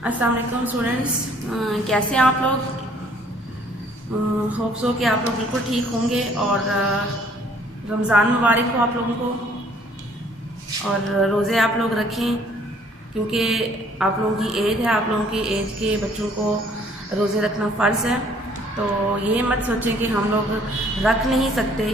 अस्सलाम वालेकुम स्टूडेंट्स, कैसे हैं आप लोग। होप सो कि आप लोग बिल्कुल ठीक होंगे और रमज़ान मुबारक हो आप लोगों को और रोज़े आप लोग रखें क्योंकि आप लोगों की एज है, आप लोगों की एज के बच्चों को रोज़े रखना फ़र्ज़ है। तो ये मत सोचें कि हम लोग रख नहीं सकते,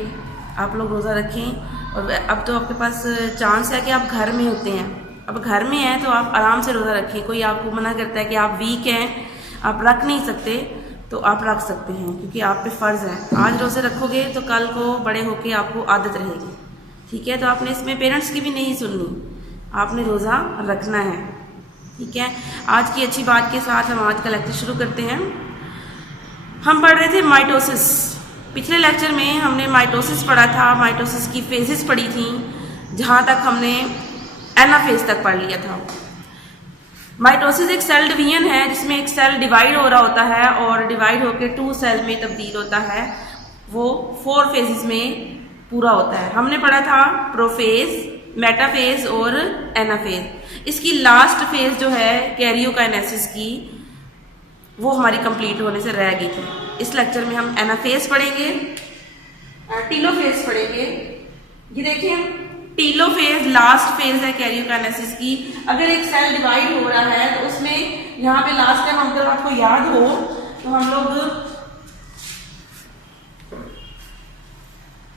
आप लोग रोज़ा रखें। और अब तो आपके पास चांस है कि आप घर में होते हैं, अब घर में हैं तो आप आराम से रोज़ा रखें। कोई आपको मना करता है कि आप वीक हैं, आप रख नहीं सकते, तो आप रख सकते हैं क्योंकि आप पे फ़र्ज़ है। आज रोज़े रखोगे तो कल को बड़े होके आपको आदत रहेगी, ठीक है। तो आपने इसमें पेरेंट्स की भी नहीं सुननी, आपने रोज़ा रखना है, ठीक है। आज की अच्छी बात के साथ हम आज का लेक्चर शुरू करते हैं। हम पढ़ रहे थे माइटोसिस। पिछले लेक्चर में हमने माइटोसिस पढ़ा था, माइटोसिस की फेजेस पढ़ी थी, जहाँ तक हमने एनाफेज तक पढ़ लिया था। माइटोसिस एक सेल डिवीजन है जिसमें एक सेल डिवाइड हो रहा होता है और डिवाइड होकर 2 सेल में तब्दील होता है। वो 4 फेजेस में पूरा होता है। हमने पढ़ा था प्रोफेज, मेटाफेज और एनाफेज। इसकी लास्ट फेज जो है कैरियोकाइनेसिस की, वो हमारी कंप्लीट होने से रह गई थी। इस लेक्चर में हम एनाफेज पढ़ेंगे, टीलोफेज पढ़ेंगे। ये देखें, टीलोफेज लास्ट फेज है कैरियोकाइनेसिस की। अगर एक सेल डिवाइड हो रहा है तो उसमें यहाँ पे लास्ट टाइम अगर आपको याद हो तो हम लोग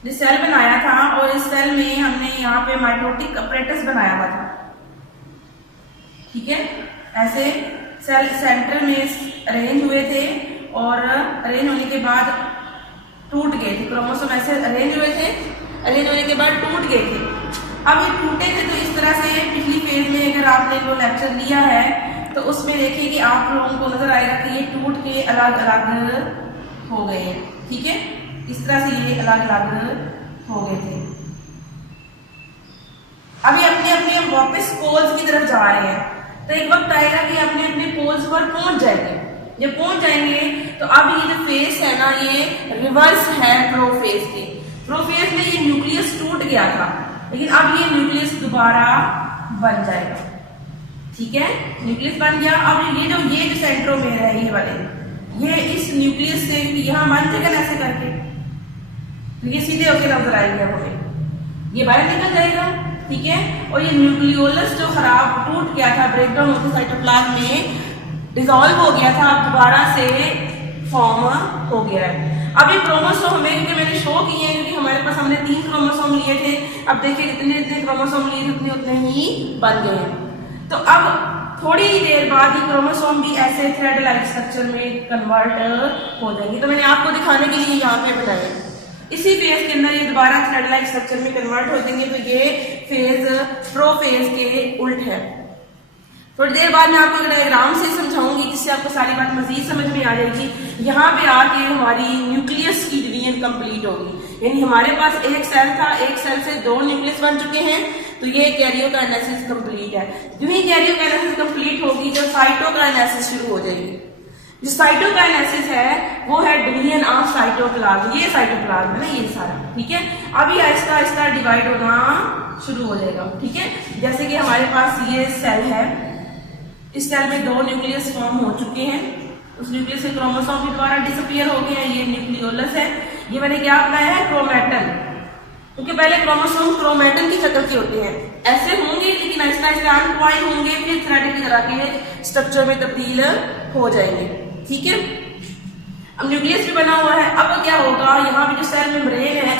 जिस सेल बनाया था और इस सेल में हमने यहाँ पे माइटोटिक अपरेटस बनाया हुआ था, ठीक है। ऐसे सेल सेंटर में अरेंज हुए थे और अरेंज होने के बाद टूट गए थे। क्रोमोसोम ऐसे अरेंज हुए थे, अरेंज होने के बाद टूट गए थे। अब ये टूटे थे तो इस तरह से पिछली फेज में अगर आपने वो लेक्चर लिया है तो उसमें देखिए कि आप लोगों को नजर आएगा कि ये टूट के अलग अलग हो गए हैं, ठीक है। इस तरह से ये अलग अलग हो गए थे। अभी अपने अपने वापस पोल्स की तरफ जा रहे हैं, तो एक वक्त आएगा कि अपने अपने पोल्स पर पहुंच जाएंगे। जब पहुंच जाएंगे तो अब ये जो फेज है ना, ये रिवर्स है प्रोफेज के। प्रोफेज में ये न्यूक्लियस टूट गया था, लेकिन अब ये न्यूक्लियस दोबारा बन जाएगा, ठीक है। न्यूक्लियस बन गया। अब ये जो सेंट्रोमेयर है, ये वाले, ये इस न्यूक्लियस से यहां बन जाएगा ऐसे करके, तो ये सीधे होकर नजर आएंगे हमें, ये बाहर निकल जाएगा, ठीक है। और ये न्यूक्लियोलस जो खराब टूट गया था, ब्रेकडाउन होकर साइटोप्लाज्म में डिसॉल्व हो गया था, अब दोबारा से फॉर्म हो गया है। अब ये क्रोमोसोम हमें, क्योंकि मैंने शो किए हैं, क्योंकि हमारे पास हमने 3 क्रोमोसोम लिए थे। अब देखिए जितने जितने क्रोमोसोम लिए थे उतने ही बन गए हैं। तो अब थोड़ी ही देर बाद ये क्रोमोसोम भी ऐसे थ्रेड लाइक स्ट्रक्चर में कन्वर्ट हो जाएंगे। तो मैंने आपको दिखाने के लिए यहाँ पे बनाया, इसी फेज के अंदर ये दोबारा थ्रेड लाइक स्ट्रक्चर में कन्वर्ट हो जाएंगे। तो ये फेज प्रोफेज के उल्ट है। थोड़ी देर बाद मैं आपको डायग्राम से समझाऊंगी जिससे आपको सारी बात मजीद समझ में आ जाएगी। यहाँ पे आके हमारी न्यूक्लियस की डिवीजन कंप्लीट होगी, यानी हमारे पास एक सेल था, एक सेल से 2 न्यूक्लियस बन चुके हैं, तो ये कैरियोकाइनेसिस कंप्लीट है। जो ही कैरियोकाइनेसिस कंप्लीट होगी तो साइटोकाइनेसिस शुरू हो जाएगी। जो साइटोकाइनेसिस है वो है डिवीजन ऑफ साइटोप्लाज्म। ये साइटोप्लाज्म है ना, ये सारा, ठीक है। अभी आहिस्ता आहिस्ता डिवाइड होना शुरू हो जाएगा, ठीक है। जैसे कि हमारे पास ये सेल है, इस सेल में 2 न्यूक्लियस फॉर्म हो चुके हैं, उस न्यूक्लियस के क्रोमोसोम भी दोबारा डिसअपीयर हो गए हैं। ये न्यूक्लियोलस है, ये मैंने क्या बनाया है, क्रोमैटन, क्योंकि पहले क्रोमोसोम क्रोमैटन की शक्ल के होते हैं, ऐसे होंगे, लेकिन आहिस्ता आहिस्ता अनकॉइल होंगे, फिर थ्रेड की तरह के स्ट्रक्चर में तब्दील हो जाएंगे, ठीक है। अब न्यूक्लियस भी बना हुआ है। अब क्या होगा, यहाँ पे जो सेल मेम्ब्रेन है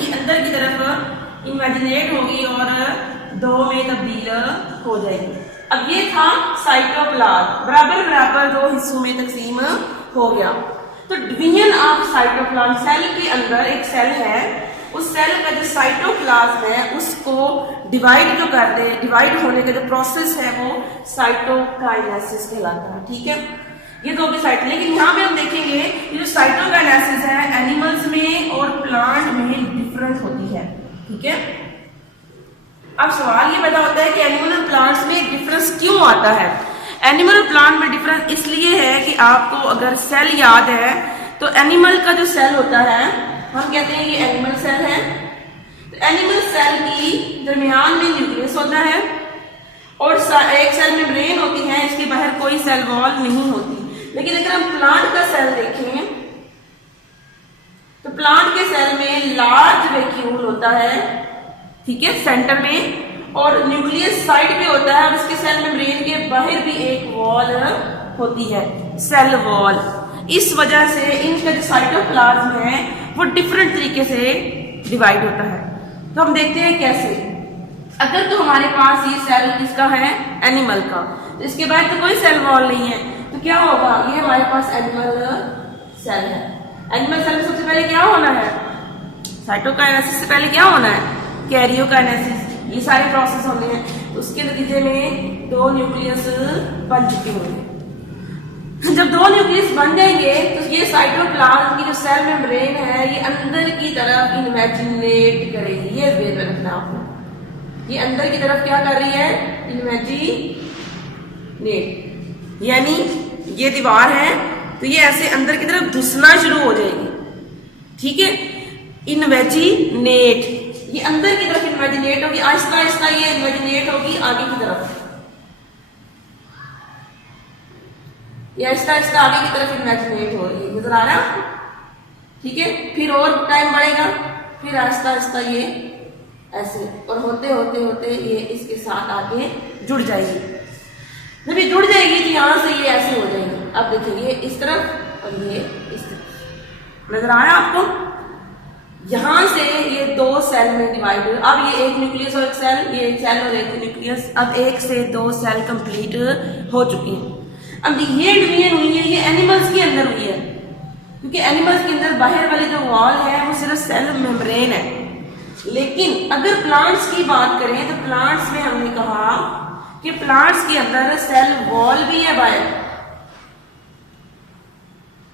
ये अंदर की तरफ इमेजिनेट होगी और 2 में तब्दील हो जाएगी। अब ये था साइटोप्लाज्म, बराबर बराबर 2 हिस्सों में तकसीम हो गया। तो डिवीजन ऑफ साइटोप्लाज्म, सेल के अंदर एक सेल है, उस सेल का जो साइटोप्लाज्म है उसको डिवाइड जो करते हैं, डिवाइड होने का जो प्रोसेस है वो साइटोकाइनेसिस कहलाता है, ठीक है। ये 2 भी साइट, लेकिन यहाँ पे हम देखेंगे ये जो साइटोकाइनेसिस है एनिमल्स में और प्लांट में डिफरेंस होती है, ठीक है। अब सवाल ये पैदा होता है कि एनिमल और प्लांट्स में डिफरेंस क्यों आता है। एनिमल और प्लांट में डिफरेंस इसलिए है कि आपको अगर सेल याद है तो एनिमल का जो सेल होता है, हम कहते हैं ये एनिमल सेल है। तो एनिमल सेल की दरमियान में न्यूक्लियस होता है और एक सेल मेम्ब्रेन होती है, इसके बाहर कोई सेल वॉल नहीं होती। लेकिन अगर हम प्लांट का सेल देखें तो प्लांट के सेल में लार्ज वैक्यूल होता है, ठीक है, सेंटर में, और न्यूक्लियस साइड पे होता है, और इसके सेल मेम्ब्रेन के बाहर भी एक वॉल होती है, सेल वॉल। इस वजह से इनका जो साइटोप्लाज्म है वो डिफरेंट तरीके से डिवाइड होता है। तो हम देखते हैं कैसे। अगर तो हमारे पास ये सेल किसका है, एनिमल का, तो इसके बाद तो कोई सेल वॉल नहीं है, तो क्या होगा, ये हमारे पास एनिमल सेल है। एनिमल सेल में सबसे पहले क्या होना है, साइटोकाइनेसिस से पहले क्या होना है, कैरियोकाइनेसिस, ये सारे प्रोसेस होने हैं। उसके नतीजे में 2 न्यूक्लियस बन चुके होंगे। जब 2 न्यूक्लियस बन जाएंगे तो ये साइटोप्लाज्म की जो सेल मेम्ब्रेन है ये अंदर की तरफ इन्वेजिनेट करेगी। ये वेट रखना आपको, ये अंदर की तरफ क्या कर रही है, इन्वेजिनेट, यानी ये दीवार है तो ये ऐसे अंदर की तरफ घुसना शुरू हो जाएगी, ठीक है, इन्वेजिनेट, ये अंदर की तरफ इन्वेजिनेट होगी, आहिस्ता आहिस्ता ये इन्वेजिनेट होगी आगे की तरफ, ये आहिस्ता आहिस्ता आगे की तरफ इन्वेजिनेट हो रही है, नजर आ रहा है आपको, ठीक है। फिर और टाइम बढ़ेगा, फिर आहिस्ता आहिस्ता ये ऐसे, और होते होते होते ये इसके साथ आगे जुड़ जाएगी। जब ये जुड़ जाएगी तो यहां से ये ऐसे हो जाएगी। अब देखिए ये इस तरफ और ये इस तरफ, नजर आ रहा है आपको। यहां से ये 2 सेल में डिवाइड हुए। अब ये एक न्यूक्लियस और एक सेल, ये एक सेल और एक न्यूक्लियस, अब 1 से 2 सेल कंप्लीट हो चुकी है। अब ये डिवीजन हुई है, ये एनिमल्स के अंदर हुई है, क्योंकि एनिमल्स के अंदर बाहर वाली जो वॉल है वो सिर्फ सेल मेम्ब्रेन है। लेकिन अगर प्लांट्स की बात करें तो प्लांट्स में हमने कहा कि प्लांट्स के अंदर सेल वॉल भी है बाहर।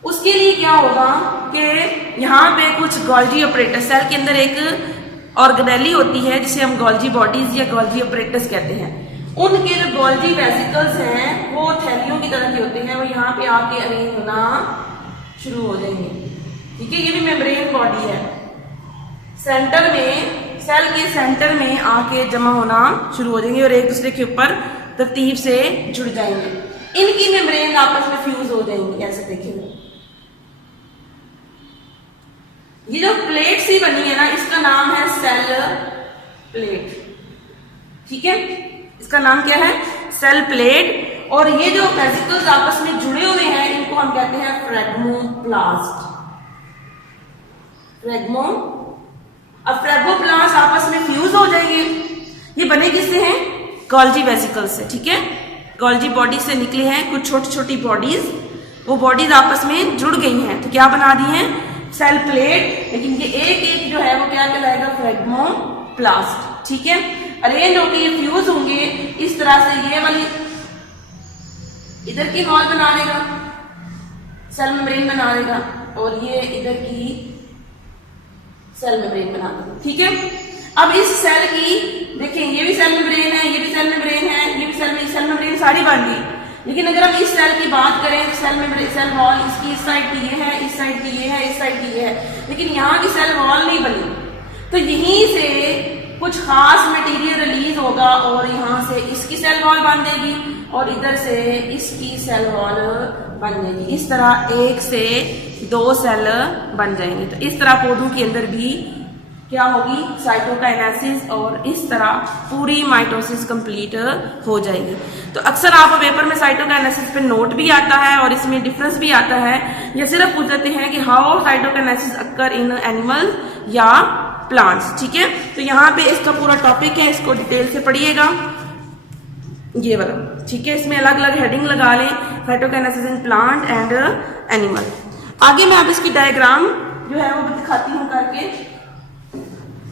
उसके लिए क्या होगा कि यहाँ पे कुछ गोल्जी ऑपरेटस, सेल के अंदर एक ऑर्गेनेली होती है जिसे हम गोल्जी बॉडीज या गोल्जी ऑपरेटस कहते हैं। उनके जो गोल्जी वेसिकल्स हैं वो थैलियों की तरह के होते हैं, वो यहाँ पे आके अरेंज होना शुरू हो जाएंगे, ठीक है। ये भी मेम्ब्रेन बॉडी है, सेंटर में, सेल के सेंटर में आके जमा होना शुरू हो जाएंगे और एक दूसरे के ऊपर तरतीब से जुड़ जाएंगे। इनकी मेम्ब्रेन आपस में फ्यूज हो जाएंगी, ऐसे देखिए। ये जो प्लेट सी बनी है ना, इसका नाम है सेल प्लेट, ठीक है, इसका नाम क्या है, सेल प्लेट। और ये जो वेसिकल्स आपस में जुड़े हुए हैं इनको हम कहते हैं फ्रेगमोप्लास्ट, फ्रेगमो। अब फ्रेगमोप्लास्ट आपस में फ्यूज हो जाएंगे। ये बने किससे हैं, गोल्जी वेसिकल से, ठीक है, गोल्जी बॉडी से निकले हैं कुछ छोटी छोटी बॉडीज, वो बॉडीज आपस में जुड़ गई हैं तो क्या बना दी है, सेल प्लेट। लेकिन ये एक एक जो है वो क्या कहलाएगा, फ्रेगमोप्लास्ट, ठीक है। अरेंज होकर ये फ्यूज होंगे इस तरह से, ये वाली इधर की वॉल बना देगा, सेल मेम्ब्रेन बना देगा, और ये इधर की सेल मेम्ब्रेन बना देगा, ठीक है। अब इस सेल की देखें, ये भी सेल मेम्ब्रेन है, ये भी सेल मेम्ब्रेन है, ये भी सेल मेम्ब्रेन सारी बन गई। लेकिन अगर हम इस सेल की बात करें, सेल मेम्ब्रेन, सेल वॉल इसकी इस साइड की ये है, इस साइड की ये है, इस साइड की ये है, लेकिन यहाँ की सेल वॉल नहीं बनी, तो यहीं से कुछ खास मटेरियल रिलीज होगा और यहाँ से इसकी सेल वॉल बन जाएगी और इधर से इसकी सेल वॉल बन जाएगी। इस तरह 1 से 2 सेल बन जाएंगे। तो इस तरह पौधों के अंदर भी क्या होगी, साइटोकाइनेसिस, और इस तरह पूरी माइटोसिस कंप्लीट हो जाएगी। तो अक्सर आप पेपर में साइटोकाइनेसिस पे नोट भी आता है और इसमें डिफरेंस भी आता है। ये सिर्फ पूछ देते हैं कि how cytokinesis occur in animal या प्लांट्स, ठीक है। तो यहाँ पे इसका पूरा टॉपिक है, इसको डिटेल से पढ़िएगा, ये वाला, ठीक है। इसमें अलग अलग हेडिंग लगा लें, cytokinesis in plant and animal. आगे मैं अब इसकी डायग्राम जो है वो दिखाती हूँ करके,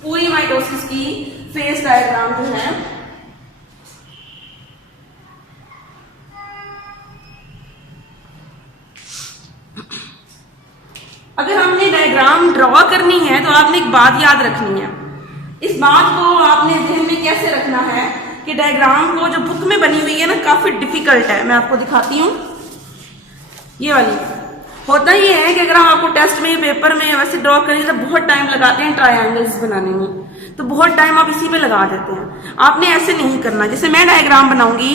पूरी माइटोसिस की फेस डायग्राम जो है। अगर हमने डायग्राम ड्रॉ करनी है तो आपने एक बात याद रखनी है। इस बात को आपने ध्यान में कैसे रखना है कि डायग्राम को जो बुक में बनी हुई है ना, काफी डिफिकल्ट है। मैं आपको दिखाती हूँ, ये वाली होता ही है कि अगर हम आपको टेस्ट में, पेपर में वैसे ड्रॉ करें तो बहुत टाइम लगाते हैं ट्रायंगल्स बनाने में। तो बहुत टाइम आप इसी पे लगा देते हैं। आपने ऐसे नहीं करना, जैसे मैं डायग्राम बनाऊंगी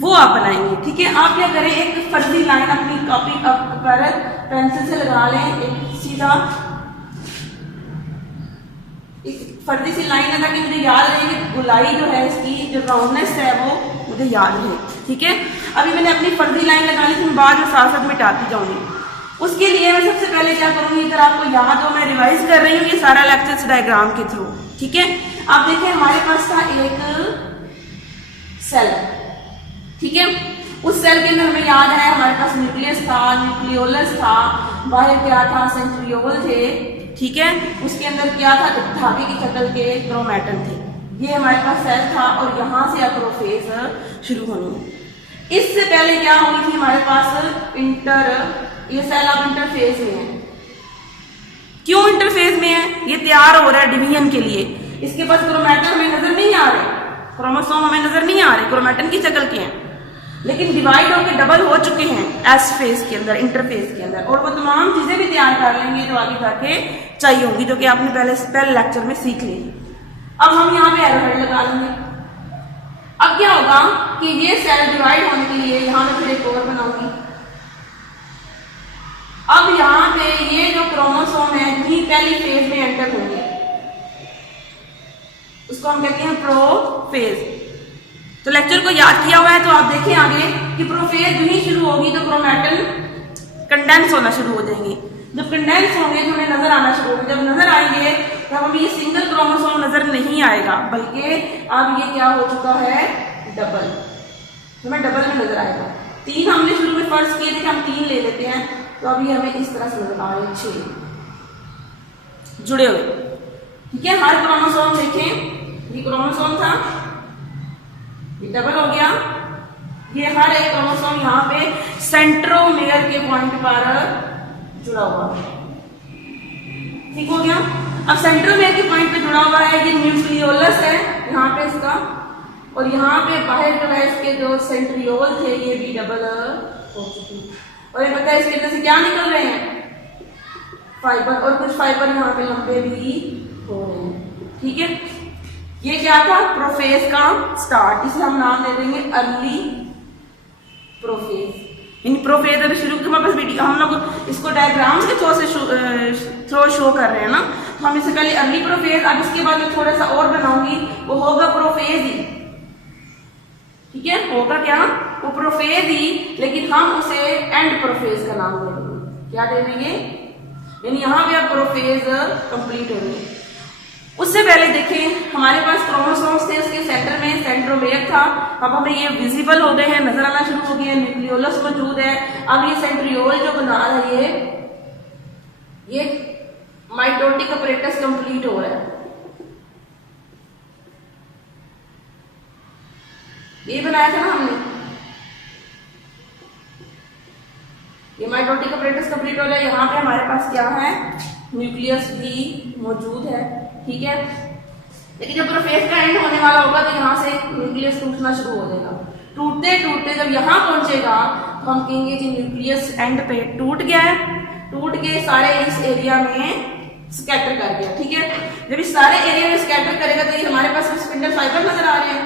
वो आप बनाएंगे, ठीक है। आप क्या करें, एक फर्जी लाइन अपनी कॉपी पर पेंसिल से लगा लें, एक सीधा एक फर्जी सी लाइन है ताकि मुझे याद रहे कि गोलाई जो है इसकी जो राउंडनेस है वो मुझे याद रहे, ठीक है। अभी मैंने अपनी फर्जी लाइन लगा ली थी, बाद में साथ साथ मिटाती जाऊंगी। उसके लिए मैं सबसे पहले क्या करूंगी, अगर आपको याद हो, मैं रिवाइज कर रही हूँ ये सारा लेक्चर डायग्राम के थ्रू, ठीक है। आप देखिए हमारे पास था एक सेल, ठीक है। उस सेल के अंदर हमें याद है हमारे पास न्यूक्लियस था, न्यूक्लियोलस था, बाहर क्या था, सेंट्रियोल थे, ठीक है। उसके अंदर क्या था, धागे की शक्ल के क्रोमैटन थे। ये हमारे पास सेल था और यहाँ से अक्रोफेज शुरू होनी है। इससे पहले क्या हुई थी हमारे पास ये सेल अब इंटरफेज में है। क्यों इंटरफेज में है, ये तैयार हो रहा है डिवीजन के लिए। इसके पास क्रोमैटन हमें नजर नहीं आ रहे, क्रोमोसोम हमें नजर नहीं आ रहे, क्रोमैटन की शक्ल के हैं, लेकिन डिवाइड होकर डबल हो चुके हैं एस फेज के अंदर, इंटरफेज के अंदर। और वो तमाम चीजें भी तैयार कर लेंगे जो आगे जाके चाहिए होगी, जो कि आपने पहले लेक्चर में सीख ली। अब हम यहाँ पे एरो हेड लगा लेंगे। अब क्या होगा कि ये सेल डिवाइड होने के लिए यहाँ पे फिर एक और बनाऊंगी। अब यहाँ पे ये जो क्रोमोसोम है ये पहली फेज में एंटर होंगे, उसको हम कहते हैं प्रोफेज। तो लेक्चर को याद किया हुआ है तो आप देखें आगे कि प्रोफेज ही शुरू होगी तो क्रोमैटन कंडेंस होना शुरू हो जाएंगे। जब कंडेंस होंगे तो हमें नजर आना शुरू होगा। जब नजर आएंगे तब हमें ये सिंगल क्रोमोसोम नजर नहीं आएगा, बल्कि अब ये क्या हो चुका है, डबल, हमें डबल में नजर आएगा। 3 हमने शुरू में फर्ज किए थे कि हम 3 ले लेते हैं, तो अभी हमें इस तरह से नजर आ रहे हैं 6 जुड़े हुए, ठीक है। हर क्रोमोसोम देखें, ये क्रोमोसोम था, ये डबल हो गया, ये हर एक क्रोमोसोम यहाँ पे सेंट्रोमेयर के पॉइंट पर जुड़ा हुआ है, ठीक हो गया। अब सेंट्रोमेयर के पॉइंट पे जुड़ा हुआ है, ये न्यूक्लियोलस है यहाँ पे इसका, और यहाँ पे बाहर जो है इसके जो सेंट्रियोल थे ये भी डबल हो चुके हैं। और ये पता है इसके अंदर से क्या निकल रहे हैं, फाइबर, और कुछ फाइबर यहाँ पे लंबे भी हो रहे हैं, ठीक है। ये क्या था, प्रोफेज का स्टार्ट, इसे हम नाम दे देंगे अर्ली प्रोफेज। इन प्रोफेज अगर शुरू के वापस वीडियो हम लोग इसको डायग्राम्स के थ्रो शो कर रहे हैं ना, तो हम इससे पहले अर्ली प्रोफेज, अब इसके बाद मैं थोड़ा सा और बनाऊंगी, वो होगा प्रोफेज ही, ठीक है। होगा क्या, वो प्रोफेज ही, लेकिन हम उसे एंड प्रोफेज का नाम दे देंगे। क्या दे देंगे, यानी यहाँ पे अब प्रोफेज कंप्लीट हो गई। उससे पहले देखें हमारे पास क्रोमोसोम्स थे, उसके सेंटर में सेंट्रोमेयर था। अब हमें ये विजिबल हो गए हैं, नजर आना शुरू हो गया, न्यूक्लियोलस मौजूद है। अब ये सेंट्रियोल जो बना रही है, ये माइटोटिक अपरेटस कंप्लीट हो रहा है। ये बनाया था ना हमने, ये माइटोटिक अपरेटस कंप्लीट हो रहा है। यहाँ पे हमारे पास क्या है, न्यूक्लियस भी मौजूद है, ठीक है। लेकिन जब प्रोफेज का एंड होने वाला होगा तो यहाँ से न्यूक्लियस टूटना शुरू हो जाएगा। टूटते टूटते जब यहाँ पहुंचेगा तो हम कहेंगे कि न्यूक्लियस एंड पे टूट गया है, टूट के सारे इस एरिया में स्कैटर कर गया, ठीक है। जब इस सारे एरिया में स्कैटर करेगा तो ये हमारे पास स्पिंडल फाइबर नजर आ रहे हैं।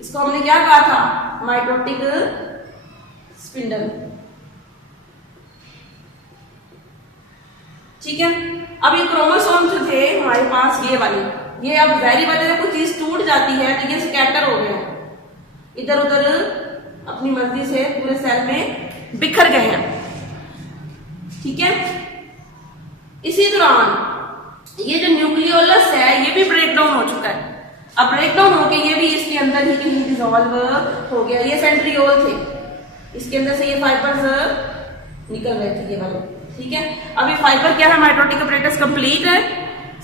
इसको हमने क्या कहा था, माइटोटिक स्पिंडल, ठीक है। अब ये क्रोमोसोम जो थे हमारे पास ये वाले, ये अब जाहिर बात है जब कोई चीज टूट जाती है तो ये स्कैटर हो गए, इधर उधर अपनी मर्जी से पूरे सेल में बिखर गए हैं, ठीक है। इसी दौरान ये जो न्यूक्लियोलस है ये भी ब्रेक डाउन हो चुका है। अब ब्रेक डाउन होके ये भी इसके अंदर ही कहीं डिसॉल्व हो गया। ये सेंट्रियोल थे, इसके अंदर से ये फाइबर्स निकल रहे थे ये वाले, ठीक है। अब ये फाइबर क्या है, माइटोटिक अपरेटस कंप्लीट है,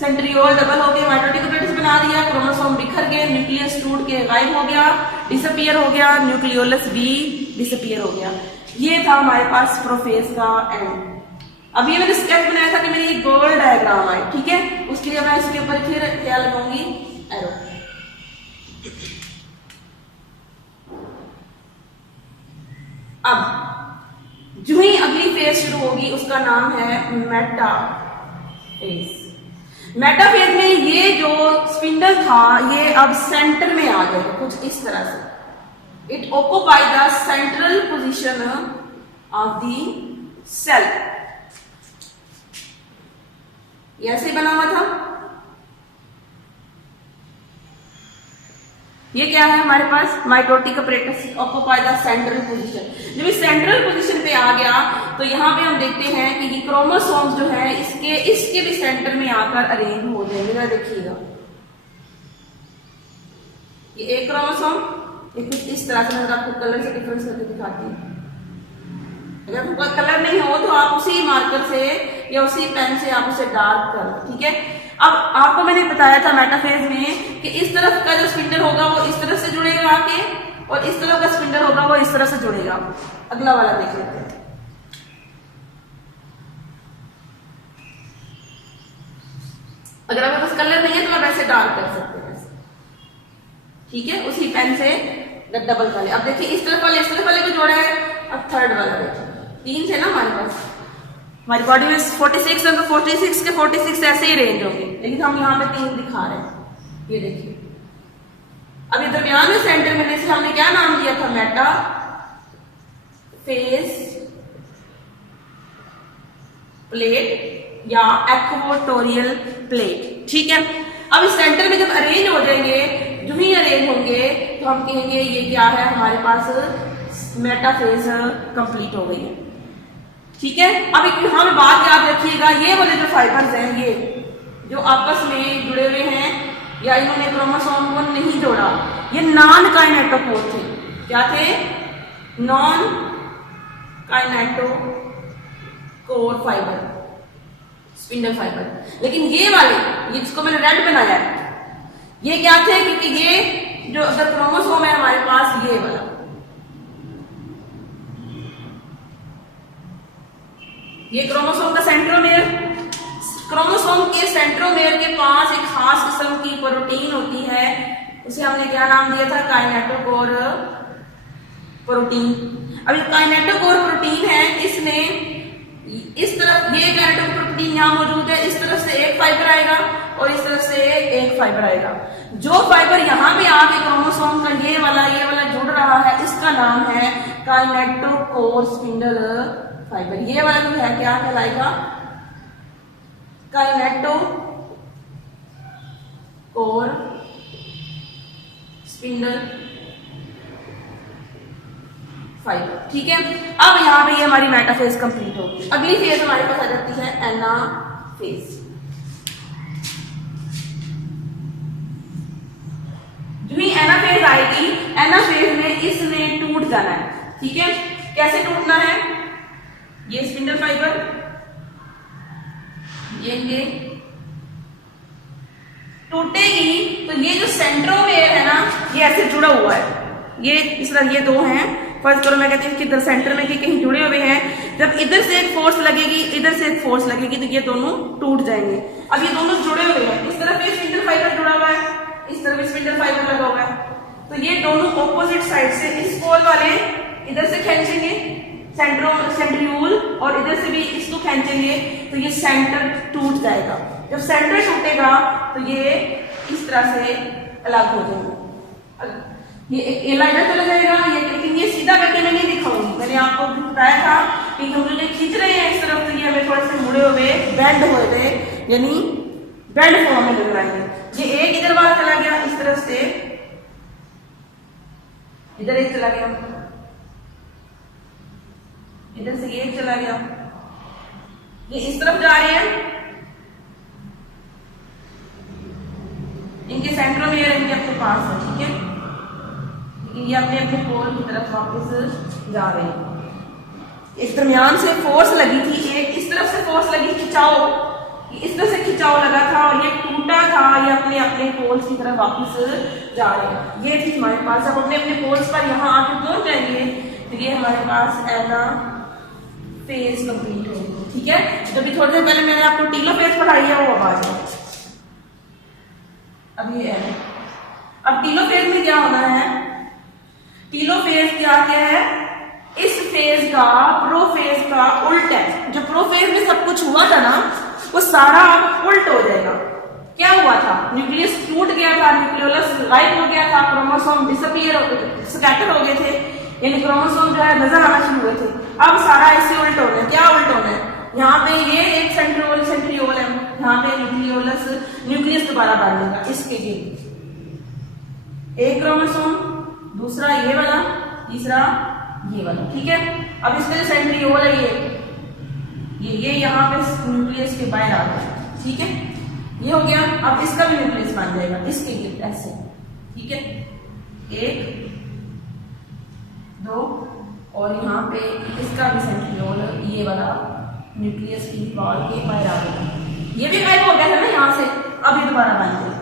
सेंट्रियोल डबल हो गए, माइटोटिक अपरेटस बना दिया, क्रोमोसोम बिखर गए, न्यूक्लियस टूट के गायब हो गया, डिसअपीयर हो गया, न्यूक्लियोलस भी डिसअपीयर हो गया। ये था हमारे पास प्रोफेज का एंड। अब ये मैंने स्केच बनाया था कि मेरी एक गोल डायग्राम आए, ठीक है। उसके लिए मैं इसके ऊपर फिर क्या लगाऊंगी, एरो। अब जो ही अगली फेज शुरू होगी उसका नाम है मेटाफेज। मेटाफेज में ये जो स्पिंडल था ये अब सेंटर में आ गया कुछ इस तरह से। It occupy the central position of the cell. ये ऐसे बना हुआ था। ये क्या है हमारे पास, mitotic apparatus occupy the central position. जब इस सेंट्रल पोजीशन पे आ गया तो यहाँ पे हम देखते हैं कि ये क्रोमोसोम्स जो है इसके भी सेंटर में आकर अरेंज हो जाएंगे। देखिएगा ये एक क्रोमोसोम, ये कुछ इस तरह से, मैं आपको कलर से डिफरेंस करके दिखाती हूँ। अगर आपको कलर नहीं हो तो आप उसी मार्कर से या उसी पेन से आप उसे डार्क कर दो, ठीक है। अब आपको मैंने बताया था मेटाफेज में कि इस तरफ का जो स्पिंडल होगा वो इस तरफ से जुड़ेगा आके, और इस तरफ का स्पिंडल होगा वो इस तरफ से जुड़ेगा। अगला वाला देख लेते हैं। अगर आपके पास कलर नहीं है तो आप ऐसे डार्क कर सकते हैं, ठीक है, उसी पेन से डबल कर ले। अब देखिए इस तरफ वाले को जोड़ा है। अब थर्ड वाला देखिए, 3 थे ना हमारे पास, हमारी बॉडी में 46 है तो 46 के 46 ऐसे ही रेंज होंगे, लेकिन हम यहाँ पे 3 दिखा रहे हैं। ये देखिए अब ये दरमियान में सेंटर में से हमने क्या नाम दिया था, मेटा फेज प्लेट या एक्वाटोरियल प्लेट, ठीक है। अब इस सेंटर में जब अरेंज हो जाएंगे, जो ही अरेंज होंगे तो हम कहेंगे ये क्या है, हमारे पास मेटाफेज कंप्लीट हो गई है, ठीक है। अब यहाँ पे बात याद रखिएगा, ये वाले जो फाइबर्स हैं ये जो आपस में जुड़े हुए हैं या इन्होंने क्रोमोसोम को नहीं जोड़ा, ये नॉन काइनेटोकोर थे। क्या थे? Non kinetochore fibre, spindle fibre. लेकिन ये वाले, ये जिसको मैंने रेड बनाया है, ये क्या थे? क्योंकि ये जो अगर क्रोमोसोम है हमारे पास, ये वाला, ये क्रोमोसोम का सेंट्रोमेयर, क्रोमोसोम के सेंट्रोमेयर के पास एक खास किस्म की प्रोटीन होती है, उसे हमने क्या नाम दिया था? Kinetochore protein. अब ये काइनेटोकोर प्रोटीन है, इसने इस तरफ, ये काइनेटोकोर प्रोटीन यहां मौजूद है, इस तरफ से एक फाइबर आएगा और इस तरफ से एक फाइबर आएगा। जो फाइबर यहां पे आके क्रोमोसोम का ये वाला जुड़ रहा है, इसका नाम है काइनेटोकोर स्पिंडल फाइबर। ये वाला जो है क्या कहलाएगा? काइनेटोकोर स्पिंडल फाइबर, ठीक है। अब यहां पे ये हमारी मेटाफेज कंप्लीट होगी। अगली फेज हमारे पास आ जाती है एनाफेज। जो ही एनाफेज आएगी, एनाफेज में इसने टूट जाना है, ठीक है। कैसे टूटना है? ये स्पिंडल फाइबर, ये टूटेगी तो ये जो सेंट्रोमेयर है ना, ये ऐसे जुड़ा हुआ है, ये इस तरह, ये दो हैं। फर्स्ट करो, मैं कहती हूँ किधर सेंटर में कहीं जुड़े हुए हैं। जब इधर से एक फोर्स लगेगी, इधर से एक फोर्स लगेगी, तो ये दोनों टूट जाएंगे। अब ये दोनों जुड़े हुए हैं, इस तरफ ये स्पिंडल फाइबर जुड़ा हुआ है, इस तरफ स्पिंडल फाइबर लगा हुआ है, तो ये दोनों ऑपोजिट साइड से इस पोल वाले इधर से खींचेंगे सेंट्रियूल, और इधर से भी इसको खींचेंगे, तो ये सेंटर टूट जाएगा। जब सेंटर टूटेगा तो ये इस तरह से अलग हो जाएगा। ये एक एला इधर चला जाएगा, लेकिन ये सीधा करके मैं नहीं दिखाऊंगी। मैंने आपको बताया था कि हम जो खींच रहे हैं इस तरफ, तो ये हमें थोड़े से मुड़े हुए, बेंड हुए थे, यानी बेंड फॉर्म में नजर आएंगे। ये एक इधर वाला चला गया, इस तरफ से इधर एक चला गया, इधर से ये चला गया, ये इस तरफ जा रहे हैं, इनके सेंट्रोमेयर इनके अपने पास है, ठीक है। ये अपने अपने पोल की तरफ वापस जा रहे हैं। इस दरमियान से फोर्स लगी थी, एक इस तरफ से फोर्स लगी, खिंचाव, इस तरफ से खिंचाव लगा था और ये टूटा था, ये अपने अपने पोल्स की तरफ वापस जा रहे हैं। ये थी हमारे पास। अब अपने अपने पोल्स पर यहाँ आके पहुंच जाएंगे तो ये हमारे पास एना फेज कंप्लीट होगी, ठीक है। जो भी थोड़ी देर पहले मैंने आपको टीलोफेज पढ़ाई है वो अब आ जाए। अब ये है, अब टीलोफेज में क्या होना है? टीलोफेज क्या है? इस फेज का प्रोफेज का उल्ट है। जो प्रोफेज में सब कुछ हुआ था ना, वो सारा अब उल्ट हो जाएगा। क्या हुआ था, न्यूक्लियस टूट गया था, न्यूक्लियोलस गायब हो गया था, क्रोमोसोम डिसअपीयर स्कैटर हो गए थे, यानी क्रोमोसोम जो है नजर आना शुरू हुए थे। अब सारा ऐसे उल्ट होना है, क्या उल्ट होना है, यहाँ पे ये एक सेंट्रियोल है, यहाँ पे न्यूक्लियस दोबारा बनेगा इसके लिए, एक क्रोमोसोम, दूसरा ये वाला, तीसरा ये वाला, ठीक है। अब इसका जो सेंट्रियोल है ये यहाँ पे न्यूक्लियस के बाहर आ गया, ठीक है, ये हो गया। अब इसका भी न्यूक्लियस बन जाएगा इसके लिए ऐसे, ठीक है, एक दो, और यहाँ पे इसका भी सेंट्रियोल ये वाला न्यूक्लियस की वॉल के बाहर आ गया, ये भी गायब हो गया था ना यहाँ से, अब ये दोबारा बन गया।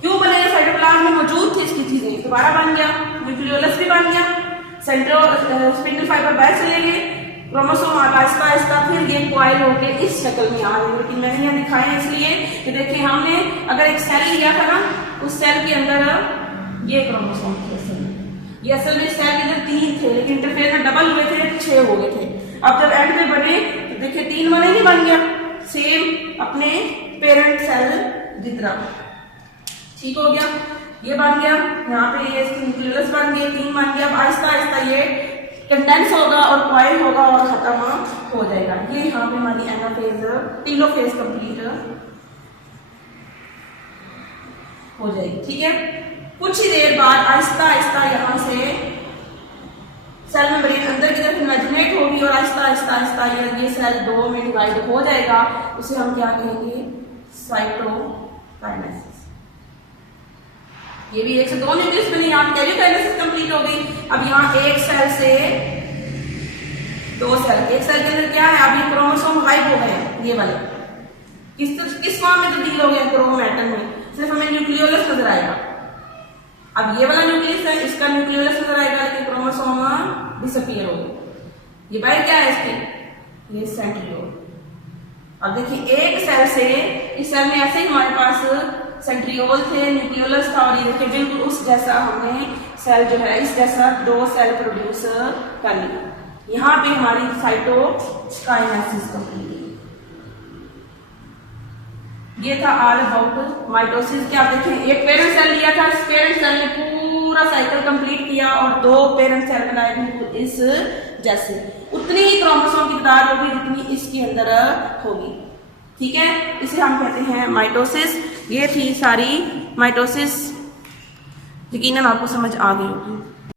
क्यों बनेगा, साइटोप्लाज्म में मौजूद थी इसकी चीजें, दोबारा बन गया, न्यूक्लियोलस भी बन गया, स्पिंडल फाइबर बाहर चले गए, क्रोमोसोम आहिस्ता आहिस्ता फिर ये कॉइल होके इस शक्ल में आ गए। लेकिन मैंने यहाँ दिखाया है इसलिए कि देखिए हमने अगर एक सेल लिया था ना, उस सेल के अंदर ये क्रोमोसोम थे, ये असल में सेल के अंदर 3 थे, लेकिन इंटरफेयर में डबल हुए थे, 6 हो गए थे। अब जब एंड में बने तो देखिए 3 बने, नहीं बन गया, सेम अपने पेरेंट सेल जितना, ठीक हो गया, ये बन गया, यहाँ पे ये इसकी न्यूक्लियस बन गई, 3 बन गया। अब आहिस्ता आहिस्ता ये कंडेंस होगा और कॉइल होगा और खत्म हो जाएगा। ये यहाँ पे हमारी एनाफेज टेलोफेज कंप्लीट हो जाएगी, ठीक है। कुछ ही देर बाद आहिस्ता आहिस्ता यहाँ से सेल मेम्ब्रेन अंदर की तरफ इमेजिनेट होगी और आहिस्ता आहिस्ता आहिस्ता ये सेल 2 में डिवाइड हो जाएगा। उसे हम क्या कहेंगे, साइटोकाइनेसिस। ये भी 1 से 2 न्यूक्लियस बनी, यहाँ कैरियोकाइनेसिस कंप्लीट हो गई। अब यहाँ एक सेल से 2 सेल, एक सेल के अंदर क्या है, अब ये क्रोमोसोम गायब हो गए, ये वाले किस फॉर्म में तब्दील हो गया, क्रोमैटन में, सिर्फ हमें न्यूक्लियोलस नजर आएगा। अब ये वाला न्यूक्लियस है, इसका न्यूक्लियोलस नजर आएगा, लेकिन क्रोमोसोम डिसअपीयर हो गया। ये बाहर क्या है इसके, ये सेंट्रियोल। अब देखिए एक सेल से, इस सेल में ऐसे ही हमारे पास सेंट्रियोल थे, न्यूक्लियोलस था, और ये देखिए बिल्कुल उस जैसा हमने सेल जो है इस जैसा 2 सेल प्रोड्यूस कर लिया। यहाँ पे हमारी साइटोकाइनेसिस कंप्लीट। ये था ऑल अबाउट माइटोसिस। क्या आप देखें, एक पेरेंट सेल लिया था, इस पेरेंट सेल ने पूरा साइकिल कंप्लीट किया और 2 पेरेंट सेल बनाए बिल्कुल इस जैसे, उतनी ही क्रोमोसोम की तादाद होगी जितनी इसके अंदर होगी, ठीक है। इसे हम कहते हैं माइटोसिस। ये थी सारी माइटोसिस, यकीनन आपको समझ आ गई होगी।